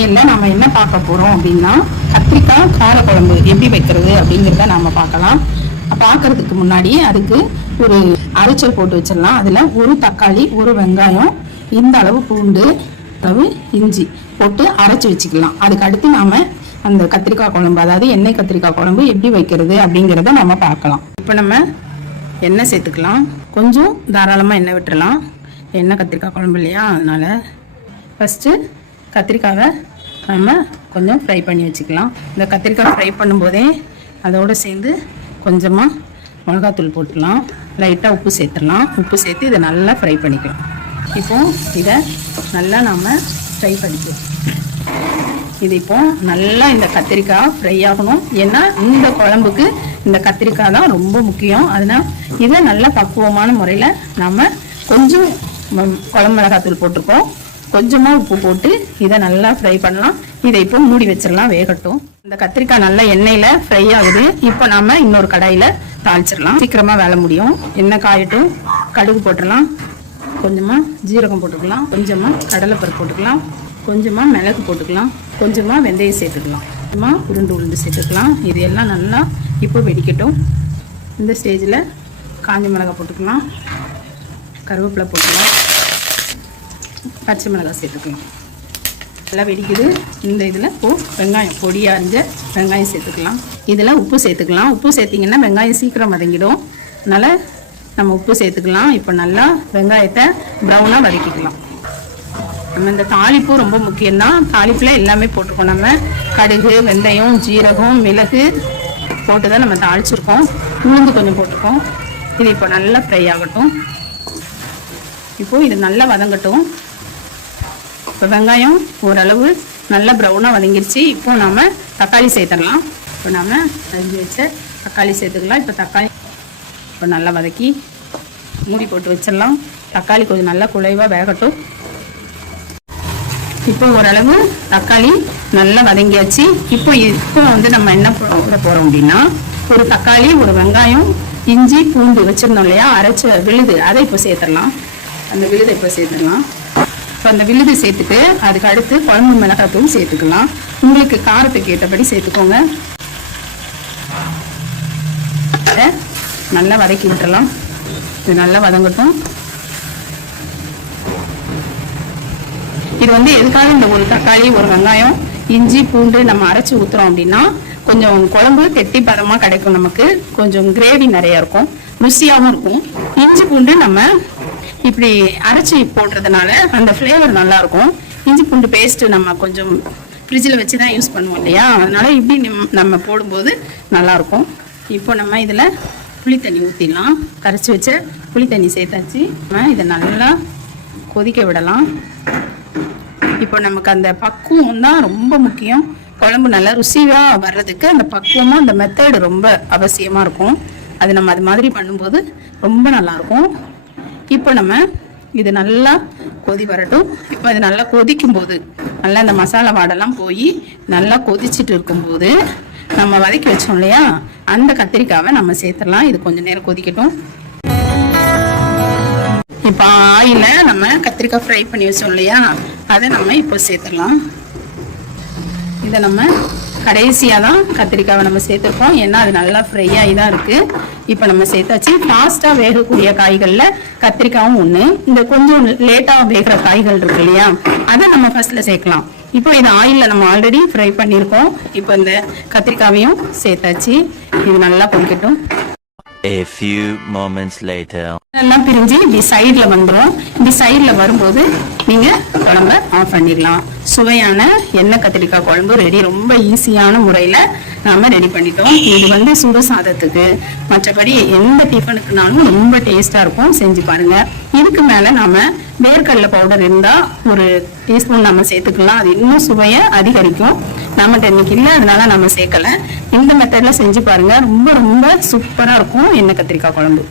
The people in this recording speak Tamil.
இன்னைக்கு சமையல்ல நாம என்ன பார்க்க போறோம் அப்படின்னா கத்திரிக்காய் காரக்குழம்பு எப்படி வைக்கிறது அப்படிங்கிறத நாம பார்க்கலாம். பார்க்கறதுக்கு முன்னாடி அதுக்கு ஒரு அரைச்சல் போட்டு வச்சிடலாம். அதுல ஒரு தக்காளி ஒரு வெங்காயம் இந்த அளவு பூண்டு அளவு இஞ்சி போட்டு அரைச்சு வச்சுக்கலாம். அதுக்கு அடுத்து நாம அந்த கத்திரிக்காய் குழம்பு அதாவது எண்ணெய் கத்திரிக்காய் குழம்பு எப்படி வைக்கிறது அப்படிங்கிறத நம்ம பார்க்கலாம். இப்போ நம்ம எண்ணெய் சேர்த்துக்கலாம். கொஞ்சம் தாராளமாக எண்ணெய் விட்டுறலாம். எண்ணெய் கத்திரிக்காய் குழம்பு இல்லையா? அதனால் ஃபஸ்ட்டு கத்திரிக்காவை நம்ம கொஞ்சம் ஃப்ரை பண்ணி வச்சுக்கலாம். இந்த கத்திரிக்காய் ஃப்ரை பண்ணும்போதே அதோடு சேர்ந்து கொஞ்சமாக மிளகாத்தூள் போட்டுடலாம் லைட்டாக உப்பு சேர்த்துடலாம். உப்பு சேர்த்து இதை நல்லா ஃப்ரை பண்ணிக்கலாம். இப்போ இதை நல்லா நம்ம ஃப்ரை பண்ணிக்கலாம். இது இப்போ நல்லா இந்த கத்திரிக்காய் ஃப்ரை ஆகணும். ஏன்னா இந்த குழம்புக்கு இந்த கத்திரிக்காய் தான் ரொம்ப முக்கியம். அதனால் இதை நல்ல பக்குவமான முறையில் நம்ம கொஞ்சம் குழம்பு மிளகாத்தூள் போட்டிருக்கோம். கொஞ்சமாக உப்பு போட்டு இதை நல்லா ஃப்ரை பண்ணலாம். இதை இப்போ மூடி வச்சிடலாம் வேகட்டும். இந்த கத்திரிக்காய் நல்லா எண்ணெயில் ஃப்ரை ஆகுது. இப்போ நாம் இன்னொரு கடாயில் தாளிச்சிடலாம். சீக்கிரமாக வேலை முடியும். எண்ணெய் காயட்டும். கடுகு போட்டுடலாம். கொஞ்சமாக ஜீரகம் போட்டுக்கலாம். கொஞ்சமாக கடலைப்பருப்பு போட்டுக்கலாம். கொஞ்சமாக மிளகு போட்டுக்கலாம். கொஞ்சமாக வெந்தயம் சேர்த்துக்கலாம். கொஞ்சமாக உருண்டு உருண்டு சேர்த்துக்கலாம். இது எல்லாம் நல்லா இப்போ வெடிக்கட்டும். இந்த ஸ்டேஜில் காஞ்ச மிளகாய் போட்டுக்கலாம். கருவேப்பிலை போட்டுக்கலாம். பச்சை மிளகாய் சேர்த்துக்கலாம் நல்லா வெடிக்குது. இந்த இதில் பூ வெங்காயம் பொடியாக அரிஞ்ச வெங்காயம் சேர்த்துக்கலாம். இதில் உப்பு சேர்த்துக்கலாம். உப்பு சேர்த்திங்கன்னா வெங்காயம் சீக்கிரம் வதங்கிடும். அதனால் நம்ம உப்பு சேர்த்துக்கலாம். இப்போ நல்லா வெங்காயத்தை ப்ரௌனாக வதக்கிக்கலாம். நம்ம இந்த தாளிப்பு ரொம்ப முக்கியம்தான் தாளிப்பில் எல்லாமே போட்டிருக்கோம் நம்ம கடுகு வெந்தயம் ஜீரகம் மிளகு போட்டு தான் நம்ம தாளிச்சிருக்கோம். உளுந்து கொஞ்சம் போட்டிருக்கோம் இது இப்போ நல்லா ஃப்ரை ஆகட்டும். இப்போ இது நல்லா வதங்கட்டும். இப்போ வெங்காயம் ஓரளவு நல்லா ப்ரௌனாக வதங்கிருச்சு. இப்போ நாம் தக்காளி சேர்த்துடலாம். இப்போ நாம் அரிஞ்சு வச்ச தக்காளி சேர்த்துக்கலாம். இப்போ தக்காளி இப்போ நல்லா வதக்கி மூடி போட்டு வச்சிடலாம். தக்காளி கொஞ்சம் நல்லா குழைவாக வேகட்டும். இப்போ ஓரளவு தக்காளி நல்லா வதங்கியாச்சு. இப்போ இப்போ வந்து நம்ம என்ன போட போகிறோம் அப்படின்னா ஒரு தக்காளி ஒரு வெங்காயம் இஞ்சி பூண்டு வச்சிருந்தோம் இல்லையா? அரைச்ச விழுது அதை இப்போ சேர்த்துடலாம். அந்த விழுதை இப்போ சேர்த்துடலாம். இப்போ அந்த விழுது சேர்த்துட்டு அதுக்கு அடுத்து குழம்பு மிளகாத்தூள் சேர்த்துக்கலாம். உங்களுக்கு காரத்துக்கு ஏற்றபடி சேர்த்துக்கோங்க. நல்லா வதக்கி விட்டுறலாம். இது நல்லா வதங்கட்டும். இது வந்து எதுக்காக இந்த ஒரு தக்காளி ஒரு வெங்காயம் இஞ்சி பூண்டு நம்ம அரைச்சி ஊத்துறோம் அப்படின்னா கொஞ்சம் குழம்பு கெட்டி பதமா கிடைக்கும் நமக்கு. கொஞ்சம் கிரேவி நிறைய இருக்கும். ருசியாகவும் இருக்கும். இஞ்சி பூண்டு நம்ம இப்படி அரைச்சி போடுறதுனால அந்த ஃப்ளேவர் நல்லா இருக்கும் இஞ்சி பூண்டு பேஸ்ட் நம்ம கொஞ்சம் ஃப்ரிட்ஜில் வச்சு தான் யூஸ் பண்ணுவோம் இல்லையா? அதனால இப்படி நிம்- நம்ம போடும்போது நல்லா இருக்கும் இப்போ நம்ம இதில் புளி தண்ணி ஊற்றிடலாம் கரைச்சி வச்ச புளி தண்ணி சேர்த்தாச்சு. நம்ம இதை நல்லா கொதிக்க விடலாம். இப்போ நமக்கு அந்த பக்குவம் தான் ரொம்ப முக்கியம். குழம்பு நல்லா ருசியாக வர்றதுக்கு அந்த பக்குவமாக அந்த மெத்தடு ரொம்ப அவசியமாக இருக்கும். அது நம்ம அது மாதிரி பண்ணும்போது ரொம்ப நல்லாயிருக்கும் இப்போ நம்ம இது நல்லா கொதி வரட்டும். இப்போ இது நல்லா கொதிக்கும் போது நல்லா இந்த மசாலா வாடெல்லாம் போய் நல்லா கொதிச்சிட்டு இருக்கும்போது நம்ம வதக்கி வச்சோம் இல்லையா? அந்த கத்திரிக்காவை நம்ம சேர்த்துடலாம். இது கொஞ்சம் நேரம் கொதிக்கட்டும். இப்போ ஆயில நம்ம கத்திரிக்காய் ஃப்ரை பண்ணி வச்சோம் இல்லையா? அதை நம்ம இப்போ சேர்த்துடலாம். இதை நம்ம கடைசியாக தான் கத்திரிக்காவை நம்ம சேர்த்துருக்கோம் ஏன்னா அது நல்லா ஃப்ரை ஆகி தான் இருக்குது இப்போ நம்ம சேர்த்தாச்சு. ஃபாஸ்ட்டாக வேகக்கூடிய காய்களில் கத்திரிக்காவும் ஒன்று இந்த கொஞ்சம் லேட்டாக வேகிற காய்கள் இருக்கு இல்லையா? அதை நம்ம ஃபர்ஸ்ட்ல சேர்க்கலாம். இப்போ இது ஆயிலில் நம்ம ஆல்ரெடி ஃப்ரை பண்ணியிருக்கோம். இப்போ இந்த கத்திரிக்காவையும் சேர்த்தாச்சு. இது நல்லா கொதிக்கட்டும். A few moments later. எல்லாம் பிரிஞ்சு இப்படி சைடுல வந்துரும். இப்படி சைடுல வரும்போது நீங்க குழம்ப ஆஃப் பண்ணிடலாம். சுவையான எண்ணெய் கத்திரிக்காய் குழம்பு ரெடி ரொம்ப ஈஸியான முறையில நாம ரெடி பண்ணிட்டோம். இது வந்து சுடு சாதத்துக்கு. மற்றபடி எந்த டிஃபனுக்குனாலும் ரொம்ப டேஸ்டா இருக்கும். செஞ்சு பாருங்க. இதுக்கு மேல நாம வேர்க்கடலை பவுடர் இருந்தா ஒரு டீஸ்பூன் நம்ம சேர்த்துக்கலாம். அது இன்னும் சுவையை அதிகரிக்கும். நம்மகிட்ட இன்னைக்கு இல்லை அதனால நம்ம சேர்க்கல. இந்த மெத்தடில் செஞ்சு பாருங்க. ரொம்ப ரொம்ப சூப்பரா இருக்கும் எண்ணெய் கத்திரிக்காய் குழம்பு.